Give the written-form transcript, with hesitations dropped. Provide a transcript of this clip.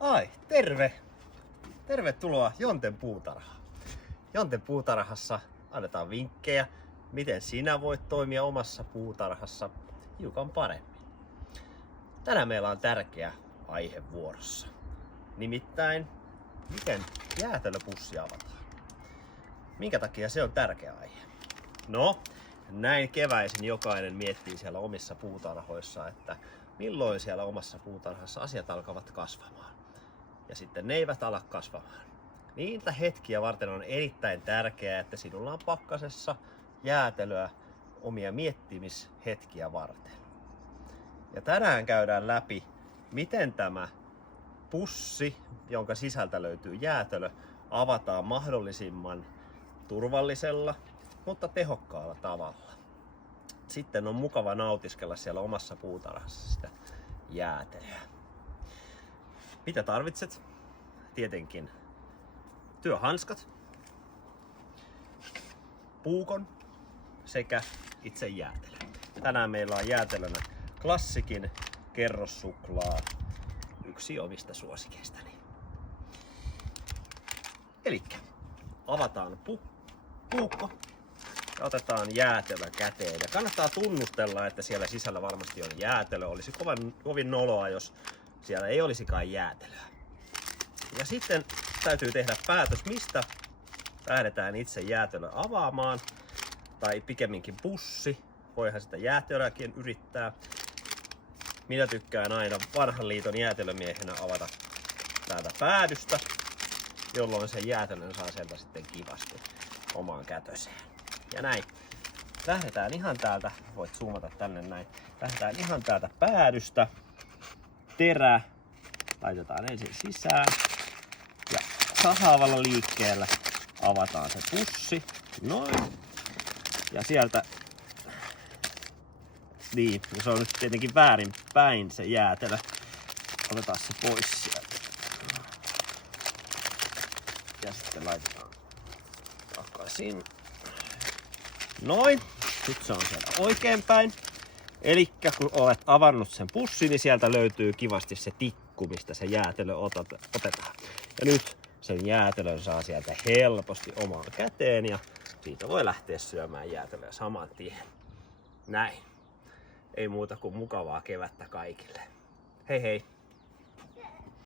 Ai, terve! Tervetuloa Jonten puutarhaan. Jonten puutarhassa annetaan vinkkejä, miten sinä voit toimia omassa puutarhassa hiukan paremmin. Tänään meillä on tärkeä aihe vuorossa. Nimittäin, miten jäätelöpussi avataan. Minkä takia se on tärkeä aihe? No, näin keväisin jokainen miettii siellä omissa puutarhoissa, että milloin siellä omassa puutarhassa asiat alkavat kasvamaan. Ja sitten ne eivät ala kasvamaan. Niitä hetkiä varten on erittäin tärkeää, että sinulla on pakkasessa jäätelöä omia miettimishetkiä varten. Ja tänään käydään läpi, miten tämä pussi, jonka sisältä löytyy jäätelö, avataan mahdollisimman turvallisella, mutta tehokkaalla tavalla. Sitten on mukava nautiskella siellä omassa puutarhassa sitä jäätelöä. Mitä tarvitset? Tietenkin työhanskat, puukon sekä itse jäätelö. Tänään meillä on jäätelönä Classicin kerrossuklaa, yksi omista suosikeistani. Elikkä avataan puukko ja otetaan jäätelö käteen. Ja kannattaa tunnustella, että siellä sisällä varmasti on jäätelö. Olisi kovin noloa, jos siellä ei olisikaan jäätelöä. Ja sitten täytyy tehdä päätös, mistä lähdetään itse jäätelö avaamaan. Tai pikemminkin pussi. Voihan sitä jäätelöäkin yrittää. Minä tykkään aina vanhan liiton jäätelömiehenä avata täältä päädystä, jolloin sen jäätelön saa sieltä sitten kivasti omaan kätöseen. Ja näin. Lähdetään ihan täältä, voit zoomata tänne näin. Lähdetään ihan täältä päädystä. Terä laitetaan ensin sisään ja sahaavalla liikkeellä avataan se pussi. Noin. Ja sieltä, niin, se on nyt tietenkin väärin päin se jäätelö. Otetaan se pois sieltä. Ja sitten laitetaan takaisin. Noin. Nyt se on siellä oikein päin. Elikkä kun olet avannut sen pussin, niin sieltä löytyy kivasti se tikku, mistä se jäätelö otetaan. Ja nyt sen jäätelön saa sieltä helposti omaan käteen ja siitä voi lähteä syömään jäätelöä saman tien. Näin. Ei muuta kuin mukavaa kevättä kaikille. Hei hei!